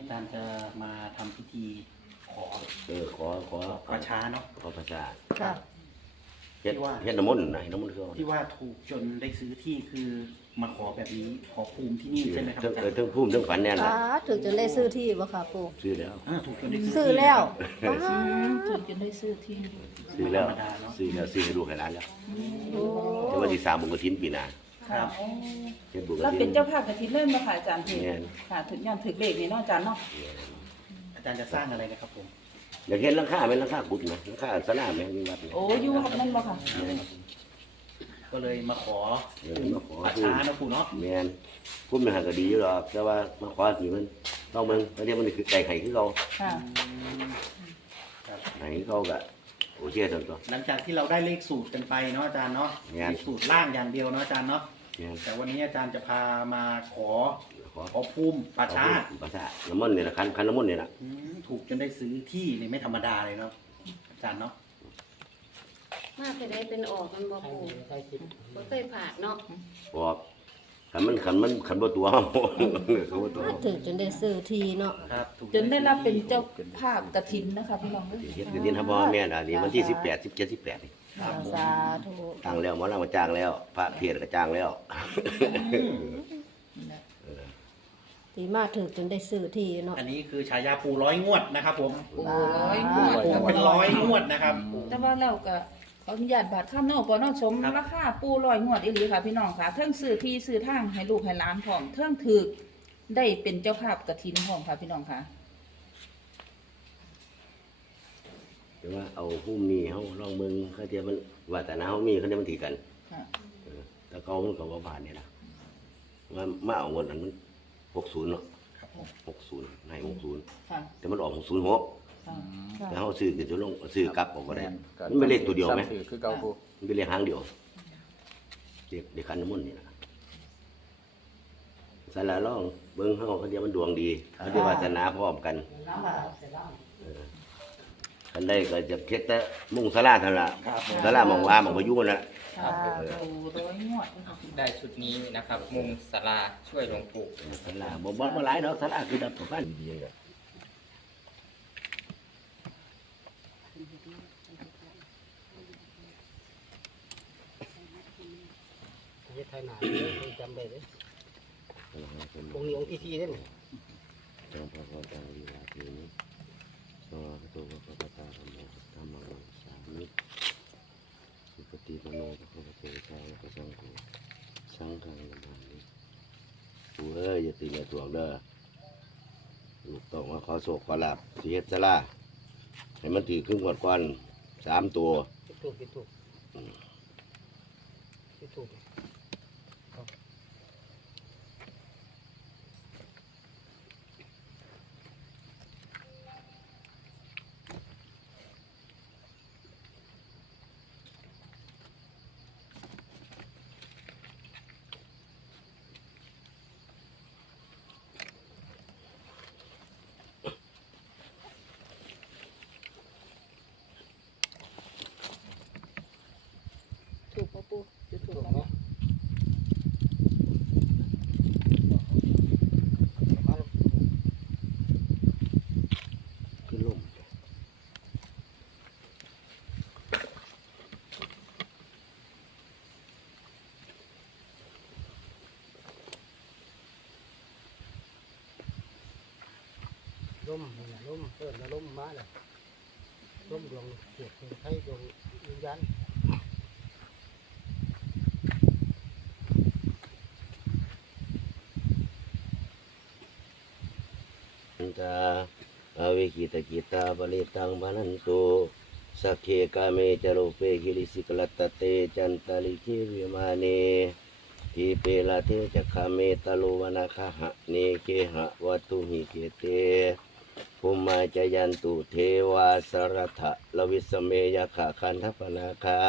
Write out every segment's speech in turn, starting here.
อาจารย์จะมาทำพิธีขอเออขอขอประช้าเนาะ ขอภาษาค่ะเฮ็ดที่ว่า เฮ็ดน้ำมนต์นะเฮ็ดน้ำมนต์คือเอาที่ว่าถูกจนได้ซื้อที่คือมาขอแบบนี้ขอภูมิที่นี่ใช่ไหมครับทั้งอาจารเออย์ทั้งภูมิทั้งฝันแน่นป้าล่ะถึงจะได้ซื้อที่บ่ค่ะปู่ซื้อแล้ว อ่าถูกจนได้ซื้อซื้อแล้วป้าถึงจะได้ซื้อที่ซื้อแล้วธรรมดาเนาะซื้อแล้วซื้อให้ลูกให้หลานแล้วโอ้แต่ว่าที่สามบุญกฐินปีหน้า ครับเฮ็ดบุญกเราฐิเป็นนเจ้าภาพกระถิ่นเล่นมาค่ะอาจารย์ถึงแม่น ค่ะถึงย้อนถึงเลขนี่เนาะอาจารย์เนาะอาจารย์จะสร้างอะไรนะครับผมอยากเห็นหลังคาไหมหลังคากุดไหมหลังคาสลาไหมมีวัดไหม โอ้อยู่วัดนั่นบ่ค่ะ ก็เลยมาขอเดี๋ยวมาขอประช้านะปู่เนาะแม่นภูมิมันหาก็ดีอยู่หรอกแต่ว่ามาขอสิมันต้องมึงประเดี๋ยวมันคือไก่ไข่คือเขาค่ะ ครับไหนเขาก็โอเคทั้งตัว หลังจากที่เราได้เลขสูตรกันไปเนาะอาจารย์เนาะเนี่ยเลขสูตรล่างอย่างเดียวเนาะอาจารย์เนาะ แม่นแต่วันนี้อาจารย์จะพามาขอขอขอภูมิประช้าประชาน้ำมันต์นี่แหละคันคันน้ำมันต์นี่แหละอืมถูกจนได้ซื้อที่นี่ไม่ธรรมดาเลยเนาะอาจารย์เนาะมาไปได้เป็นออกมันบ่ปูบ่เคยผ่านเนาะบอกคันมันคันมันคันบ่ตัวเฮาคันบ่ตัวป้าเฮาถึงจะได้ซื้อที่เนาะครับถูกจนได้รับเป็นเจ้าภาพกระถิ่นนะคะพี่น้องเอ้ยเฮ็ดกันดินทำพ่อแม่นอันนี้วันที่18 17 18นี่ สาธุตั้งแล้วหมอลำก็จ้างแล้ว พระเทศน์ก็จ้างแล้วที่มาถึงจนได้ซื้อที่เนาะ อันนี้คือฉายาปูร้อยงวดนะครับผมโอ้ร้อยงวดถูกเป็นร้อยงวดนะครับ แต่ว่าเราก็ขออนุญาตบาทข้ามนอกบ่เนอกชมครับ ราคาปูร้อยงวดอีหลีค่ะพี่น้องค่ะเทิงซื้อที่ซื้อทางให้ลูกให้หลานพร้อมเทิงถึกได้เป็นเจ้าภาพกระถิ่นพร้อมค่ะพี่น้องค่ะ แต่ว่าเอาผู้มีเฮาลองเบิ่งเขาเทียมันว่าแต่นาเฮามีเขาเทียมันถีกันค่ะเออแต่เขามันก็บ่ผ่านนี่ล่ะว่ามาเอาเงินอันมัน60เนาะครับผม60ให้60ค่ะแต่มันออก606ค่ะแต่เฮาซื้อก็จะลงซื้อกลับออกบ่ได้มันเป็นเลขตัวเดียวไหมซ้ำถือคือเก่าปูมันเป็นเลขหางเดียวเด็กเด็กคันน้ำมนต์นี่นะสาราล่องเบิ้งเฮาเขาเดียวมันดวงดีเขาเดียววาสนาพร้อมกัน เออ คันได้ก็จะเฮ็ดแต่มุ่งสาราเท่านั้นล่ะครับผมสาราหมองว่าหมองพายุนั่นล่ะค่ะปูร้อยงวดได้ชุดนี้นะครับ มุมสลาช่วยหลวงปู่สาราบ่บ่บ่หลายดอกสาราคือดับประมาณดีๆก็เฮ็ดไทยหนาเด้อผมจำได้เลยองค์นี้องค์ที่ทีเด้นจงพระพุทธาลีลาทีนี้ สวากตภะคะวะตาธัมโมธรรมะสามิสุปฏิปโนภะคะวะโตสาวกสังโฆสังฆังนามามิกูเอ้ยอย่าตีอย่าถ่วงเด้อลูกต้องมาขอโศกขอลาบเสีเฮ็ดสลาให้มันถือขึ้นกวดก่อนสามตัวถูกถูกถูกถูกปะปูจะถูก ถูก ปะ เนาะมาแล้ว ขึ้นลม ล่มนี่แหละล่มเอิ้นว่าล่มมาแล้วล่มดวงเกียรติไทยดวงวิญญาณตาอวิคิตกิตาบริตังบานันตุสักเคกาเมจโรเปหิริสิกลตตเตจันตลิคิวิมาเนทีเปลาเทจะคาเมตโลวนาคหะเนเคหะวัตุหิเกเต ภุมมาจยันตุเทวาสรัทะลวิสเมยขะคันทปนาคา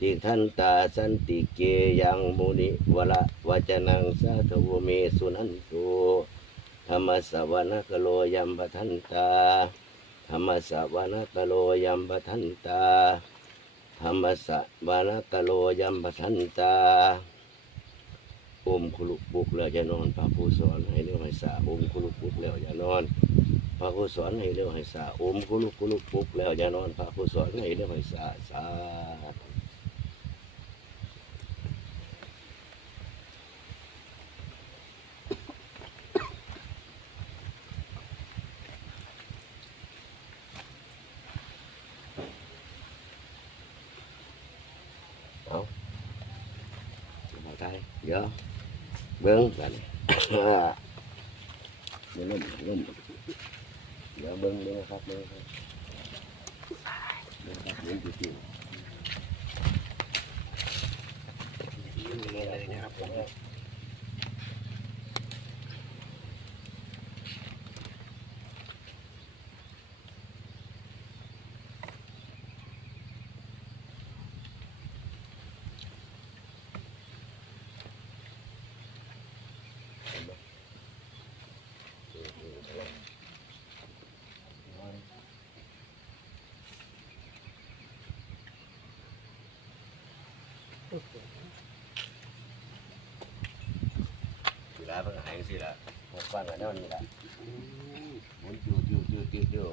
ติทันตาสันติเกยังมุนิวละวจนังสาธวเมสุนันตุธรรมสวนกโลยัมปทันตาธรรมสวนกโลยัมปทันตาธรรมสวนกโลยัมปทันตาอมคุลุกปุกแล้วอย่านอนพระผู้สอนให้เร็วให้สาอมคุลุกปุกแล้วอย่านอน พระผู้สอนให้เร็วให้สาอมคุลุกคุลุกปุกแล้วอย่านอนพระผู้สอนให้เร็วให้สาสาธุเอาบ่ได้เดี๋ยวเบิ้งกันเดี๋ยวลุ่มลุ่ม เดี๋ยวเบิ้งเลยนะครับเบิ้งครับเบิ้งครับเบิ้งจริงเลยนะครับผมๆ ละเพิ่งหายสิละหกฟันกันเท่านี้ละหมุนจู่จู่จู่จู่จู่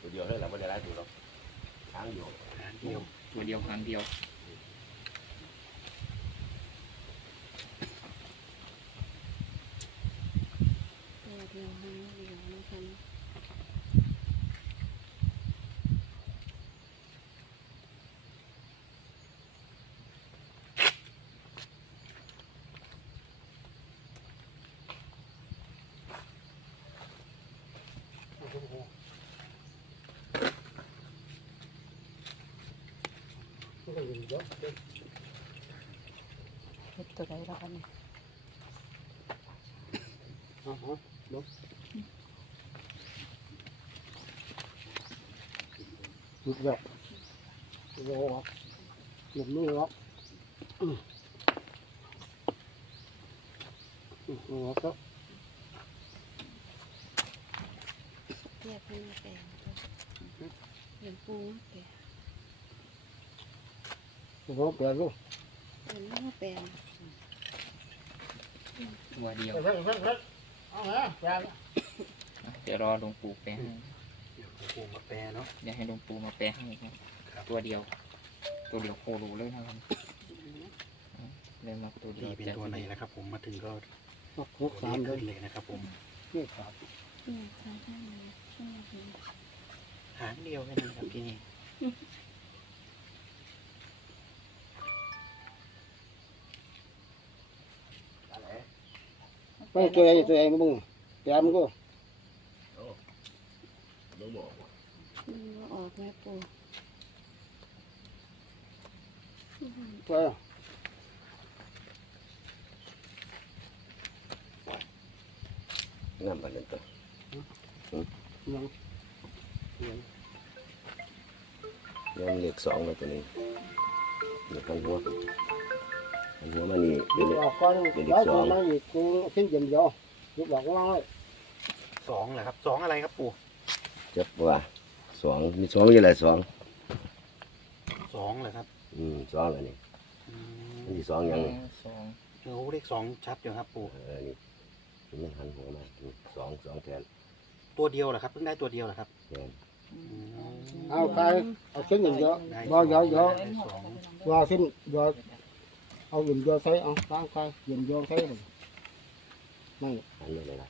ตัวเดียวเท่าไหร่ไม่ได้หลายตัวหรอกทางอยู่เดียวตัวเดียวครั้งเดียวหางเดียวนะคะ มันก็อยู่ เยอะเด้อเฮ็ดตัวใดแล้วคะนี่อาเอลงหยุดแบบโอ้โหยุดมือแล้วอืมอืมเอาครับเรียกให้มาแปลงเห็นปูแปลง โอ้โหเปลี่ยนลูกเห็นมาแปลงตัวเดียว เพิ่มเพิ่มเพิ่มเอาฮะแปลงเดี๋ยวรอหลวงปู่แปลให้ปูมาแปรเนาะ เดี๋ยวให้หลวงปู่มาแปลให้ครับตัวเดียว ตัวเดียวโคโรเลยนะครับเลยมาตัวเดียวนี่เป็นตัวไหนนะครับ ผมมาถึงก็หกสามเลขึ้ยนเลยนะครับ ผมนี่ครับอืมทางข้างนี้ข้างนี้หางเดียวแค่นั้นครับที่นี่ ไปตัวเองตัวเองมึงแปลงมึงก็น้องบอกว่าอืมว่าออกแม่ปูไปน้ำมันนั่นตัวยังย้ำเลขสองมาตัวนี้เดี๋ยวกันหัวกัน หัวมันนี่เดี๋ยวนี้ออกก่อนแล้วกูมาอีกกูทิ้งเดียวเดียวกูบอกว่าสองเหรอครับสองอะไรครับปู่จับว่าสองมีสองอยี่ไรสองสองเหรอครับอืมสองอันนี้อืมอันที่สองยังนี่สองโอ้เลขสองชัดอยู่ครับปู่เออนี่มันหันหัวมานี่สองสองแทนตัวเดียวเหรอครับเพิ่งได้ตัวเดียวเหรอครับแทนอืมเอาไปเอาทิ้งเดียวเดียวได้บ่เดี๋ยวเดี๋ยวได้สองว่าทิ้งเดี๋ยว เอาหยุ่นเดียวใส่เอาตั้งไปหยุ่นเดียวใส่เลยไม่หันเลยนะ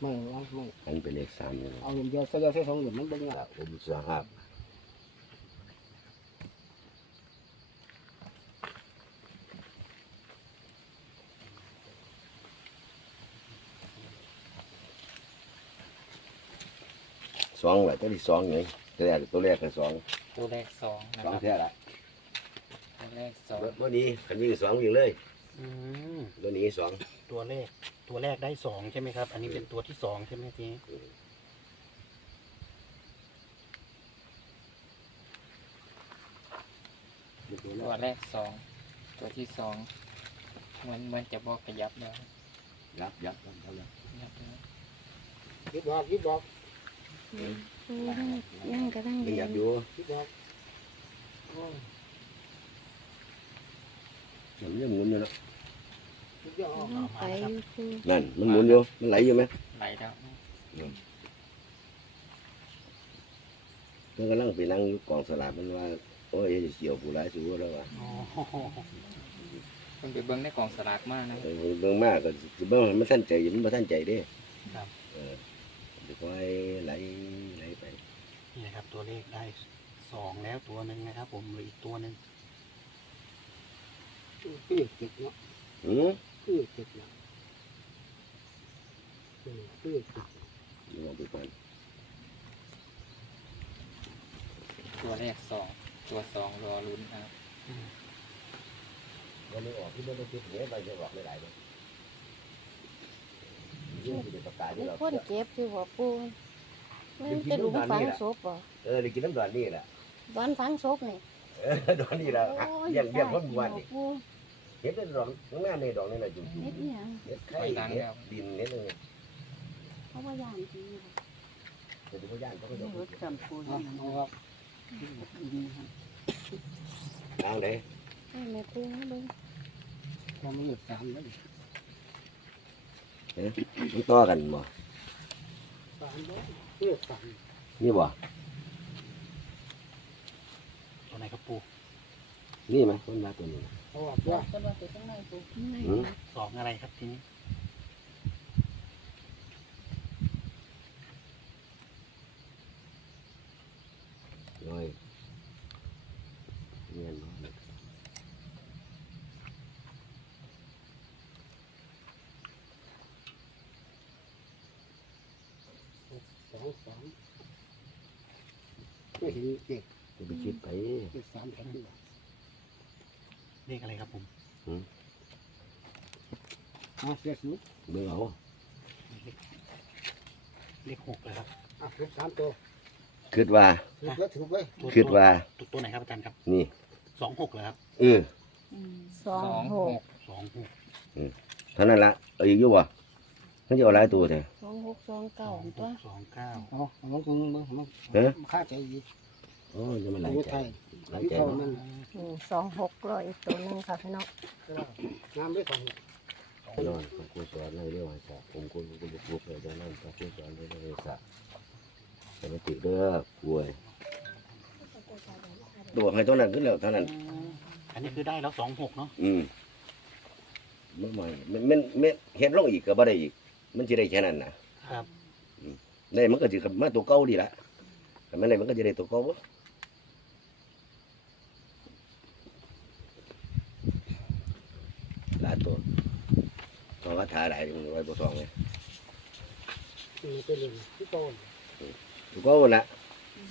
ไม่ไม่ไม่หันเป็นเลขสามนี่นะเอาหยุ่นเดียวใส่ใส่สองหยุ่นมันเป็นไงครับผมสหบสองแหละตัวที่สองไงตัวแรกตัวแรกก็สองตัวแรกสองนะสองครับ แท้ละ ตัวแรกสองตัวนี้คันนี้สองอยู่เลยอืมตัวนี้สองตัวเลขตัวแรกได้สองใช่ไหมครับ อันนี้เป็นตัวที่สองใช่ไหมทีตัวแรกสองตัวที่สองเหมือนเหมือนจะบอกขยับแล้วยับยับยับยับยับแล้วยิบดอกยิบดอกปูยังยังกระทั่งยังยับอยู่ยิบดอก มัน ยังหมุนอยู่เนาะย่อออกมาไปนะครับคือนั่น มันหมุนอยู่ มันไหลอยู่ไหมไหลแล้วมันกำลังไปนั่งอยู่กองสลากมันว่า โอ้ยเสียวกูหลายสูแล้วว่ะอ๋อเพิ่งไปเบิ้งในกล่องสลากมากนะ เออเบิ่งมากก็สิเบิ่งให้มันทันใจมันบ่ทันใจเด้ครับ เออเดี๋ยวค่อยไหลไหลไป นี่นะครับตัวเลขได้สองแล้วตัวหนึ่งนะครับ ผมเหลืออีกตัวหนึ่ง คือเจ็ดเนาะหือคือเจ็ดเนาะคือเจ็ดลองไปก่อนตัวแรกสองตัวสองรอลุ้นนะครับวันนี้ออกที่บ่ได้คิดเนี้ยไปจะออกไม่ได้เลยยิ่งสิได้ประกาศที่เราคนเจ็บอยู่บ่ปูมันจะหลุมฝังศพบ่เออได้กินน้ำดอนนี่แหละดอนฝังศพนี่ เออดอนนี่แหละอะเลี้ยงเลี้ยงคนหมู่บ้านนี่ปูเห็นแต่ดอกงามในดอกนี่แหละจุ่มเฮ็ดอีหยังๆเห็ดไข่เห็ดดินเห็ดอะไรเพราะว่าย่านจริงเป็นตัวย่านเขาก็จะเอาเอาครับทางไหนให้แม่ปูมาเบิ่งความมืดสามแล้วมันต่อกันบ่สามแล้วเลือดสามนี่บ่ตัว ไหนครับปูนี่ไหมคนมาตัวนี้ เอาออกว่าเป็นว่าตัวข้างในปูหือสองอะไรครับทีนี้น้อยเงียนบ่สองสามไม่เห็นเจ็ด จะไปคิดไปเจ็ดสามแข็งดีกว่าเลขอะไรครับผมหืออ๋อเลขนุ๊กเบิ่งเอาเลขหกเลยครับอะเลขสามตัวคิดว่าถือไว้ถือไว้คิดว่า ตัวตัวไหนครับอาจารย์ครับนี่ สองหกเลยครับเออสองสองหหกกสองหกเท่านั้นละเอาอีกอยู่บ่มันจะเอาหลายตัวเถอะสองหกสองเก้าสองหตัวกสองเก้าอ๋อมันคงมันมันเอ๊ะค่าใจดี โอ้ยจะไม่หลายตัวใจไทยหลายที่ใจเขาเนาะมันอืมสองหกร้อยอีกตัวหนึงค่ะพี่น้องงามด้วยของนอนพระครูสอนในเรื่องวิชาองค์คุณคุณบุกเลยจะนั่นพระครูสอนในเรื่องวิชาแต่ไม่ติดเด้อป่วยตัวให้ตัวนั้นขึ้นแล้วเท่านั้น อันนี้คือได้แล้วสองหกเนาะอืมมันใหม่มันมันมันเฮ็ดลงอีกก็บ่ได้อีก มันสิได้แค่นั้นนะครับ ได้มันก็สิมาตัวเก่าดีละแต่มันได้มันก็จะได้ตัวเก่าบ่ หลายตัวตองคาถาหลายมันไว้บ่สองไงมันเป็นเรื่องที่โตตัวเก่าน่ะ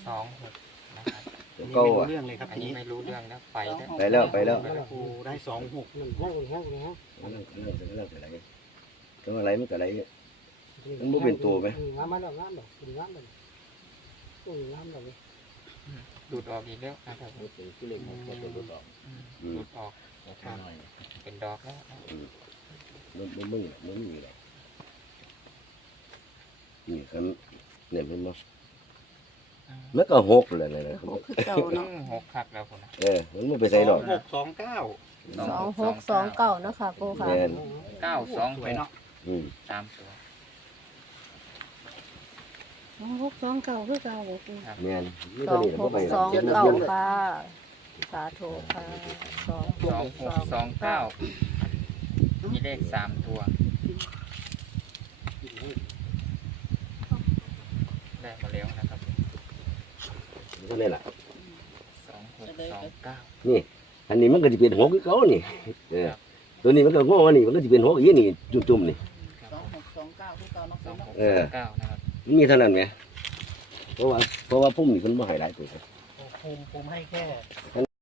สองหกนะครับตัวนี่เก่าไม่รู้อะ เรื่องเลยครับอันทีนี้นี้ไม่รู้เรื่องแล้วไปแล้วไปแล้วไปแล้วปูได้สองหกมันแห้งแห้งแห้งกำลังกำลังกำลังจะไหลกำลังไหลมันก็ไหลมันบ่เป็นตัวไหม งามมาแล้วงามแล้วงามแล้วโอ้ยงามแล้วดูดออกอีกแล้วนะครับมันเป็นที่เล่นของคนตัวดอกอืมอืมดูดออก ครับเป็นดอกแล้วมันมันมึงน่ะมันมีแหละนี่คันเนี่ยมันบ่มันก็หกเลยนะนะหกคือเก่าเนาะอืมหกคักแล้วคนนะเออมันไม่ไปใส่ดอกหกสองเก้าสองหกสองเก้าเนาะค่ะปูค่ะแม่นเก้าสองสหวยกเนาะอืมสามตัวสองหกสองเก้าคือเก่าปูแม่นนี่สตัวองนี้หบ่กไปสองเขียนเก้าเขียนเลยค่ะ สาธุค่ะสองสองหกสองเก้ามีเลขสามตัว ได้มาแล้วนะครับเท่านั้นล่ะ สองหกสองเก้านี่ อันนี้มันก็จะเป็นหกคือเขานี่เออตัวนี้มันก็งออันนี้มันก็จะเป็นหกอีกนี่ จุ่มๆนี่ สองหกสองเก้าคือเก่าเนาะสองหกเอสอองเก้านะครับมันมีเท่านั้นไหมเพราะว่าเพราะว่าพุ่มนี่มันบ่ให้หลายตัว ภูมิภูมิให้แค่